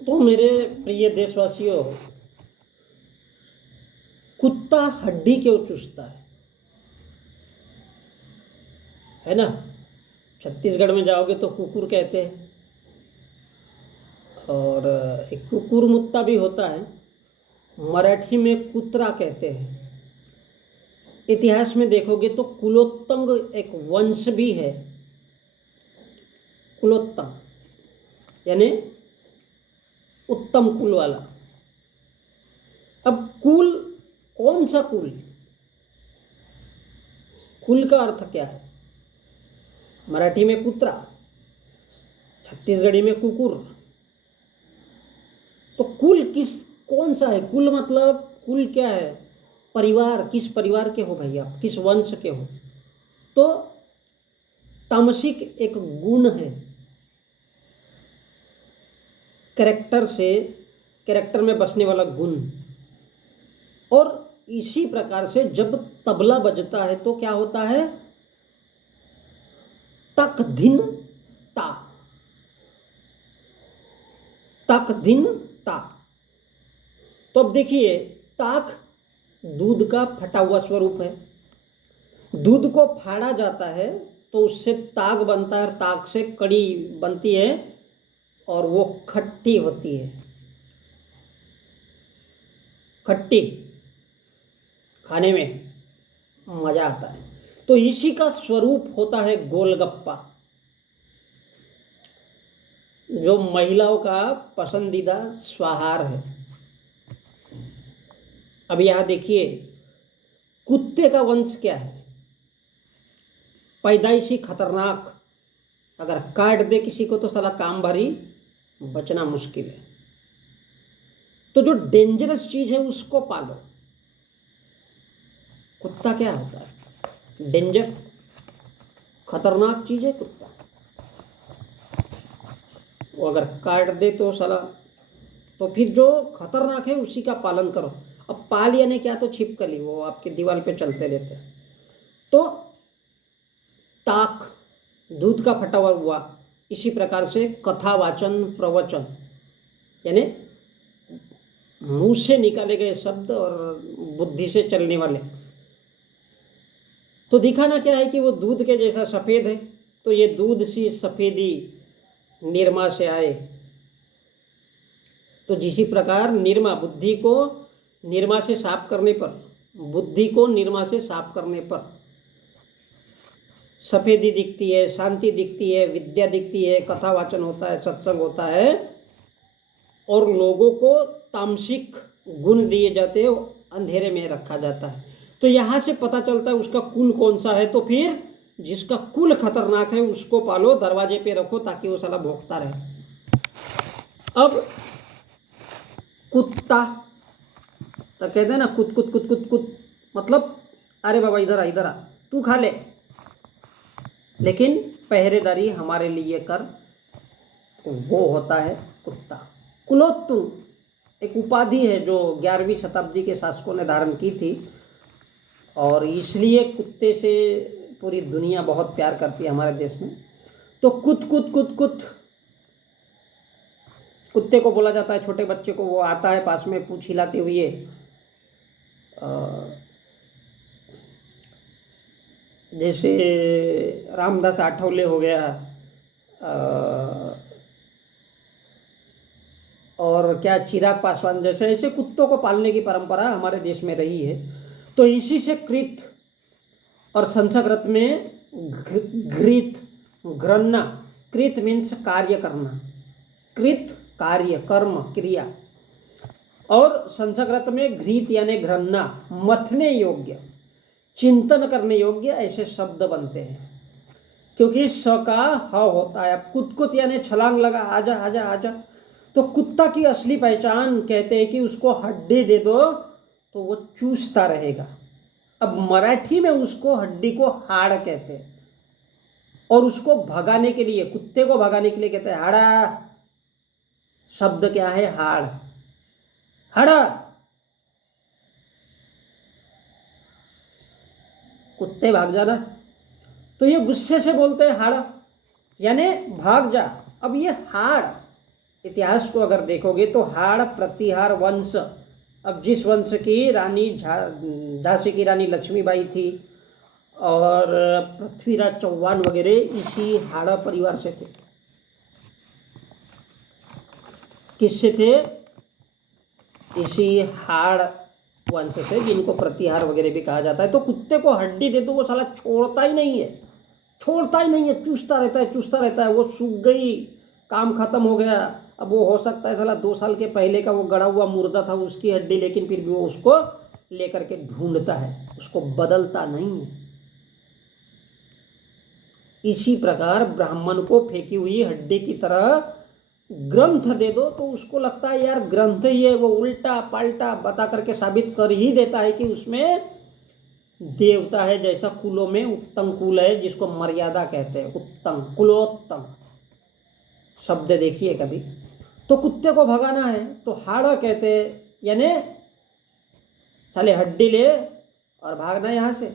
तो मेरे प्रिय देशवासियों, कुत्ता हड्डी क्यों चूसता है ना। छत्तीसगढ़ में जाओगे तो कुकुर कहते हैं, और एक कुकुर मुत्ता भी होता है। मराठी में कुत्रा कहते हैं। इतिहास में देखोगे तो कुलोत्तंग एक वंश भी है। कुलोत्तंग यानी उत्तम कुल वाला। अब कुल, कौन सा कुल? कुल का अर्थ क्या है? मराठी में कुत्रा, छत्तीसगढ़ी में कुकुर। तो कुल कौन सा है? कुल मतलब कुल क्या है? परिवार। किस परिवार के हो भाई आप, किस वंश के हो? तो तामसिक एक गुण है, कैरेक्टर में बसने वाला गुण। और इसी प्रकार से जब तबला बजता है तो क्या होता है? तक धिन ता, तक धिन ता। तो अब देखिए, ताक दूध का फटा हुआ स्वरूप है। दूध को फाड़ा जाता है तो उससे ताग बनता है, और ताग से कड़ी बनती है और वो खट्टी होती है। खट्टी, खाने में मजा आता है। तो इसी का स्वरूप होता है गोलगप्पा, जो महिलाओं का पसंदीदा स्वाहार है। अब यहां देखिए, कुत्ते का वंश क्या है? पैदाइशी खतरनाक। अगर काट दे किसी को तो साला काम भारी, बचना मुश्किल है। तो जो डेंजरस चीज है उसको पालो। कुत्ता क्या होता है? डेंजर, खतरनाक चीज है कुत्ता। वो अगर काट दे तो साला, तो फिर जो खतरनाक है उसी का पालन करो। अब पाल यानी क्या, तो छिपकली, वो आपके दीवार पे चलते रहते हैं। तो ताक दूध का फटा हुआ। इसी प्रकार से कथा वाचन प्रवचन यानी मुंह से निकाले गए शब्द और बुद्धि से चलने वाले। तो दिखाना क्या है कि वो दूध के जैसा सफेद है, तो ये दूध सी सफेदी निरमा से आए। तो जिसी प्रकार निरमा, बुद्धि को निरमा से साफ करने पर, बुद्धि को निरमा से साफ करने पर सफेदी दिखती है, शांति दिखती है, विद्या दिखती है, कथा वाचन होता है, सत्संग होता है, और लोगों को तामसिक गुण दिए जाते हैं, अंधेरे में रखा जाता है। तो यहां से पता चलता है उसका कुल कौन सा है। तो फिर जिसका कुल खतरनाक है उसको पालो, दरवाजे पे रखो ताकि वो साला भौंकता रहे। अब कुत्ता तो कहते हैं ना, कुत कुत कुत कुत कुत, मतलब अरे बाबा इधर आ, इधर आ, तू खा ले, लेकिन पहरेदारी हमारे लिए कर। तो वो होता है कुत्ता। कुलोत्तुंग एक उपाधि है जो 11वीं शताब्दी के शासकों ने धारण की थी, और इसलिए कुत्ते से पूरी दुनिया बहुत प्यार करती है हमारे देश में। तो कुत कुत कुत कुत कुत्ते को बोला जाता है। छोटे बच्चे को वो आता है पास में पूंछ हिलाते हुए, जैसे रामदास आठवले हो गया, और क्या चिराग पासवान जैसे, ऐसे कुत्तों को पालने की परंपरा हमारे देश में रही है। तो इसी से कृत और संस्कृत में घृत, घृणा। कृत मीन्स कार्य करना, कृत कार्य, कर्म, क्रिया, और संस्कृत में घृत यानी घृणा, मथने योग्य, चिंतन करने योग्य, ऐसे शब्द बनते हैं। क्योंकि स का ह होता है। अब कुत कुत यानी छलांग लगा, आजा आजा आजा। तो कुत्ता की असली पहचान कहते हैं कि उसको हड्डी दे दो तो वो चूसता रहेगा। अब मराठी में उसको हड्डी को हाड़ कहते हैं, और उसको भगाने के लिए, कुत्ते को भगाने के लिए कहते हैं हाड़ा। शब्द क्या है? हाड़, हाड़ा। कुत्ते भाग जाना, तो ये गुस्से से बोलते हैं हाड़ा, यानी भाग जा। अब ये हाड़ इतिहास को अगर देखोगे तो हाड़ प्रतिहार वंश, अब जिस वंश की रानी झांसी की रानी लक्ष्मीबाई थी और पृथ्वीराज चौहान वगैरह इसी हाड़ा परिवार से थे। किससे थे? इसी हाड़ वंश से, जिनको प्रतिहार वगैरह भी कहा जाता है। तो कुत्ते को हड्डी दे दो वो साला छोड़ता ही नहीं है, छोड़ता ही नहीं है, चूसता रहता है, चूसता रहता है। वो सूख गई, काम खत्म हो गया। अब वो हो सकता है साला 2 साल के पहले का वो गड़ा हुआ मुर्दा था उसकी हड्डी, लेकिन फिर भी वो उसको लेकर के ढूंढता है, उसको बदलता नहीं है। इसी प्रकार ब्राह्मण को फेंकी हुई हड्डी की तरह ग्रंथ दे दो तो उसको लगता है यार ग्रंथ ही है, वो उल्टा पाल्टा बता करके साबित कर ही देता है कि उसमें देवता है। जैसा कुलों में उत्तम कुल है जिसको मर्यादा कहते हैं, उत्तम कुलोत्तम शब्द देखिए कभी। तो कुत्ते को भगाना है तो हाड़ा कहते हैं, यानी साले हड्डी ले और भागना यहाँ से,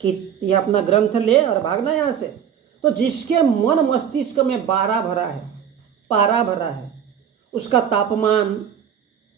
कि ये अपना ग्रंथ ले और भागना यहाँ से। तो जिसके मन मस्तिष्क में पारा भरा है, पारा भरा है, उसका तापमान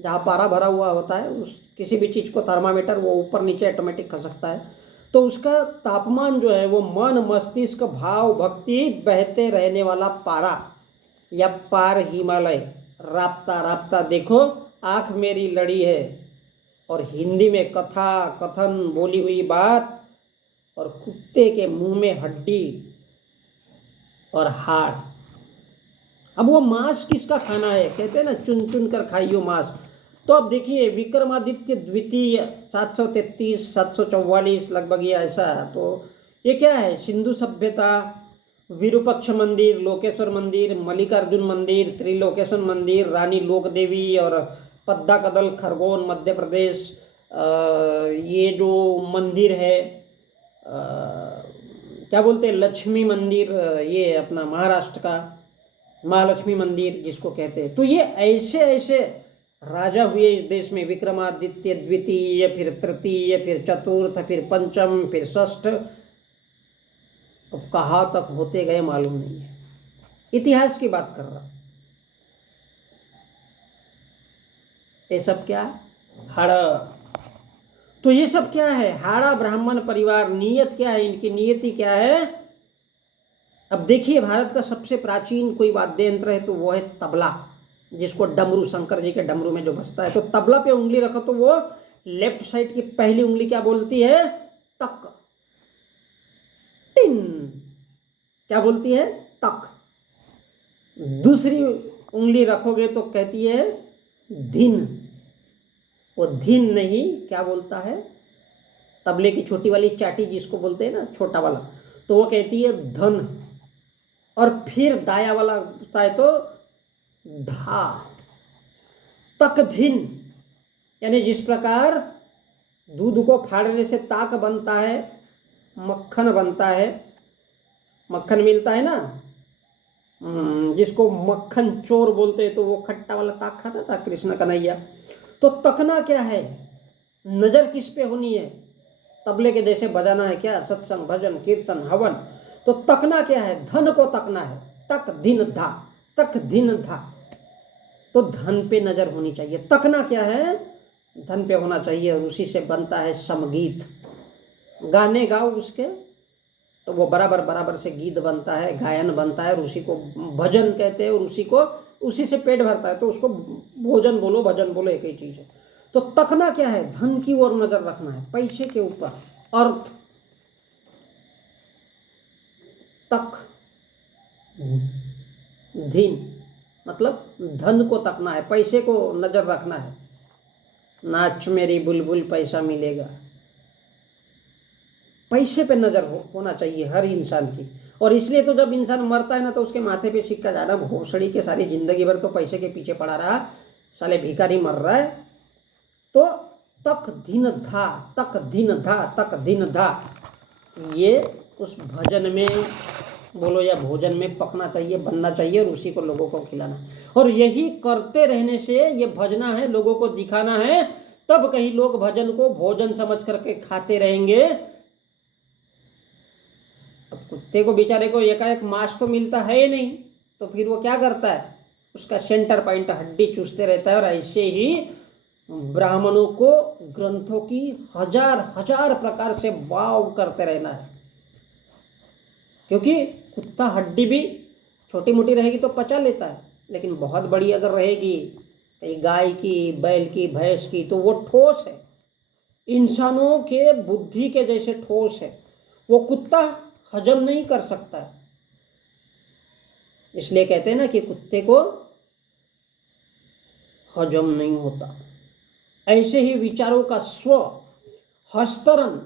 जहाँ पारा भरा हुआ होता है, उस किसी भी चीज़ को थर्मामीटर वो ऊपर नीचे ऑटोमेटिक कर सकता है, तो उसका तापमान जो है वो मन मस्तिष्क भाव भक्ति बहते रहने वाला पारा या पार हिमालय, राब्ता राब्ता देखो आँख मेरी लड़ी है, और हिंदी में कथा कथन बोली हुई बात, और कुत्ते के मुंह में हड्डी और हाड़। अब वो मांस किसका खाना है? कहते हैं ना चुन चुन कर खाइयो मांस। तो अब देखिए विक्रमादित्य द्वितीय 733 744 लगभग ये ऐसा है। तो ये क्या है? सिंधु सभ्यता, विरूपक्ष मंदिर, लोकेश्वर मंदिर, मल्लिकार्जुन मंदिर, त्रिलोकेश्वर मंदिर, रानी लोकदेवी और पद्दा कदल खरगोन मध्य प्रदेश, ये जो मंदिर है क्या बोलते हैं, लक्ष्मी मंदिर, ये अपना महाराष्ट्र का महालक्ष्मी मंदिर जिसको कहते हैं। तो ये ऐसे ऐसे राजा हुए इस देश में, विक्रमादित्य द्वितीय, फिर तृतीय, फिर चतुर्थ, फिर पंचम, फिर षष्ठ। अब कहाँ तक होते गए मालूम नहीं है, इतिहास की बात कर रहा। ये सब क्या? हाड़ा। तो ये सब क्या है? हाड़ा ब्राह्मण परिवार। नियत क्या है इनकी? नियति क्या है? अब देखिए भारत का सबसे प्राचीन कोई वाद्य यंत्र है तो वो है तबला, जिसको डमरू, शंकर जी के डमरू में जो बजता है। तो तबला पे उंगली रखो तो वो लेफ्ट साइड की पहली उंगली क्या बोलती है? तक। टिन क्या बोलती है? तक। दूसरी उंगली रखोगे तो कहती है धिन। वो धिन नहीं, क्या बोलता है? तबले की छोटी वाली चाटी जिसको बोलते हैं ना, छोटा वाला, तो वो कहती है धन। और फिर दाया वाला होता है तो धा। तक धिन, यानी जिस प्रकार दूध को फाड़ने से ताक बनता है, मक्खन बनता है, मक्खन मिलता है ना, जिसको मक्खन चोर बोलते हैं, तो वो खट्टा वाला ताक खाता था कृष्ण कन्हैया। तो तकना क्या है? नजर किस पे होनी है? तबले के जैसे बजाना है क्या? सत्संग, भजन, कीर्तन, हवन। तो तकना क्या है? धन को तकना है। तक दिन धा, तक दिन धा। तो धन पे नजर होनी चाहिए। तकना क्या है? धन पे होना चाहिए, और उसी से बनता है समगीत। गाने गाओ उसके तो वो बराबर बराबर से गीत बनता है, गायन बनता है, और उसी को भजन कहते हैं, और उसी से पेट भरता है। तो उसको भोजन बोलो, भजन बोलो, एक ही चीज है। तो तकना क्या है? धन की ओर नजर रखना है, पैसे के ऊपर। अर्थ तक धीन, मतलब धन को तकना है, पैसे को नजर रखना है। नाच मेरी बुलबुल पैसा मिलेगा। पैसे पे नजर होना चाहिए हर इंसान की। और इसलिए तो जब इंसान मरता है ना तो उसके माथे पे सिक्का जा रहा है, भोसड़ी के सारी जिंदगी भर तो पैसे के पीछे पड़ा रहा, साले भिखारी मर रहा है। तो तक दिन धा, तक दिन धा, तक दिन धा, ये उस भजन में बोलो या भोजन में पकना चाहिए, बनना चाहिए, और उसी को लोगों को खिलाना। और यही करते रहने से ये भजना है, लोगों को दिखाना है, तब कहीं लोग भजन को भोजन समझ करके खाते रहेंगे। अब कुत्ते को बेचारे को एकाएक मांस तो मिलता है ही नहीं, तो फिर वो क्या करता है? उसका सेंटर पॉइंट हड्डी चूसते रहता है। और ऐसे ही ब्राह्मणों को ग्रंथों की हजार हजार प्रकार से वाव करते रहना है, क्योंकि कुत्ता हड्डी भी छोटी मोटी रहेगी तो पचा लेता है, लेकिन बहुत बड़ी अगर रहेगी गाय की, बैल की, भैंस की, तो वो ठोस है, इंसानों के बुद्धि के जैसे ठोस है, वो कुत्ता हजम नहीं कर सकता है। इसलिए कहते हैं ना कि कुत्ते को हजम नहीं होता। ऐसे ही विचारों का स्व हस्तरण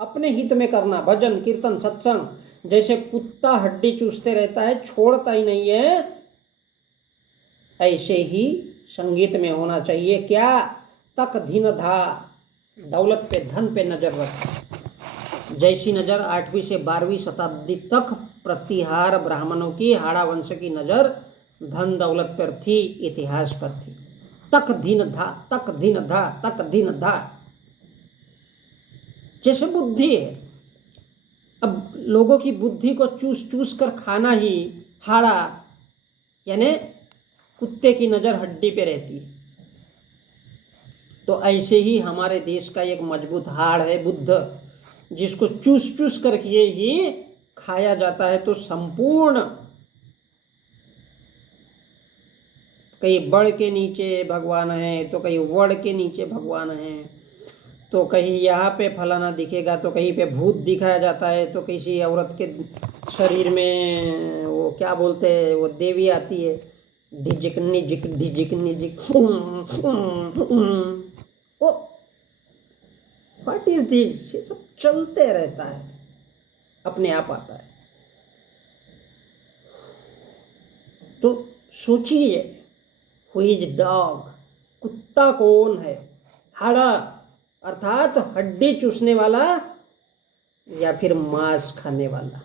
अपने हित में करना, भजन कीर्तन सत्संग, जैसे कुत्ता हड्डी चूसते रहता है, छोड़ता ही नहीं है, ऐसे ही संगीत में होना चाहिए। क्या? तक धीन धा, दौलत पे, धन पे नजर रख। जैसी नजर 8वीं से 12वीं शताब्दी तक प्रतिहार ब्राह्मणों की, हाड़ा वंश की नजर धन दौलत पर थी, इतिहास पर थी। तक धीन धा, तक धीन धा, तक धीन धा, जैसे बुद्धि है। अब लोगों की बुद्धि को चूस चूस कर खाना ही हाड़ा, यानी कुत्ते की नजर हड्डी पे रहती है। तो ऐसे ही हमारे देश का एक मजबूत हाड़ है बुद्ध, जिसको चूस चूस करके ही खाया जाता है। तो संपूर्ण, कहीं बड़ के नीचे भगवान है, तो कहीं वड़ के नीचे भगवान है, तो कहीं यहाँ पे फलाना दिखेगा, तो कहीं पे भूत दिखाया जाता है, तो किसी औरत के शरीर में वो क्या बोलते हैं, वो देवी आती है, ढिजिक निजिक ढिजिक निजिक, ओ व्हाट इज दिस, ये सब चलते रहता है, अपने आप आता है। तो सोचिए, हु इज डॉग, कुत्ता कौन है? हाड़ा अर्थात हड्डी चूसने वाला या फिर मांस खाने वाला?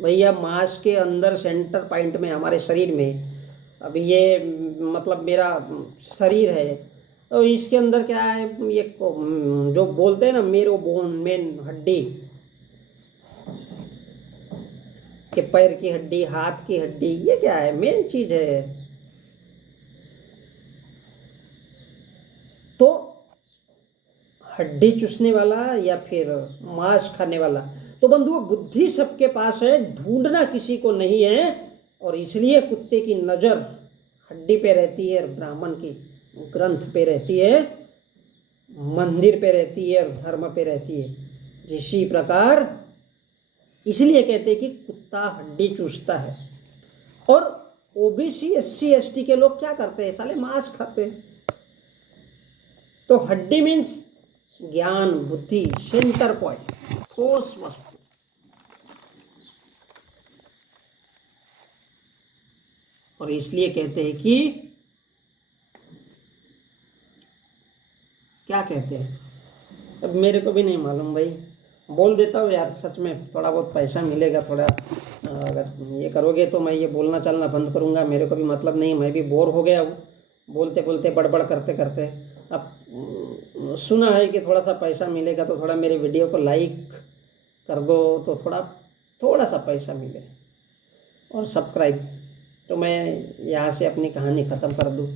भैया मांस के अंदर सेंटर पॉइंट में हमारे शरीर में, अब ये मतलब मेरा शरीर है, तो इसके अंदर क्या है, ये जो बोलते हैं ना मेरो बोन, मेन हड्डी, कि पैर की हड्डी, हाथ की हड्डी, ये क्या है, मेन चीज है। तो हड्डी चूसने वाला या फिर मांस खाने वाला? तो बंधुओं, बुद्धि सबके पास है, ढूंढना किसी को नहीं है। और इसलिए कुत्ते की नजर हड्डी पे रहती है, और ब्राह्मण की ग्रंथ पे रहती है, मंदिर पे रहती है, और धर्म पे रहती है। इसी प्रकार इसलिए कहते हैं कि कुत्ता हड्डी चूसता है। और ओबीसी SC ST के लोग क्या करते हैं, साले मांस खाते हैं। तो हड्डी मीन्स ज्ञान, बुद्धि, सेंटर पॉइंट, ठोस वस्तु। और इसलिए कहते हैं कि, क्या कहते हैं, अब मेरे को भी नहीं मालूम भाई, बोल देता हूँ यार, सच में थोड़ा बहुत पैसा मिलेगा, थोड़ा अगर ये करोगे तो मैं ये बोलना चलना बंद करूँगा, मेरे को भी मतलब नहीं, मैं भी बोर हो गया हूँ बोलते बोलते, बड़बड़ करते करते। अब सुना है कि थोड़ा सा पैसा मिलेगा, तो थोड़ा मेरे वीडियो को लाइक कर दो, तो थोड़ा सा पैसा मिले, और सब्सक्राइब, तो मैं यहाँ से अपनी कहानी ख़त्म कर दूँ।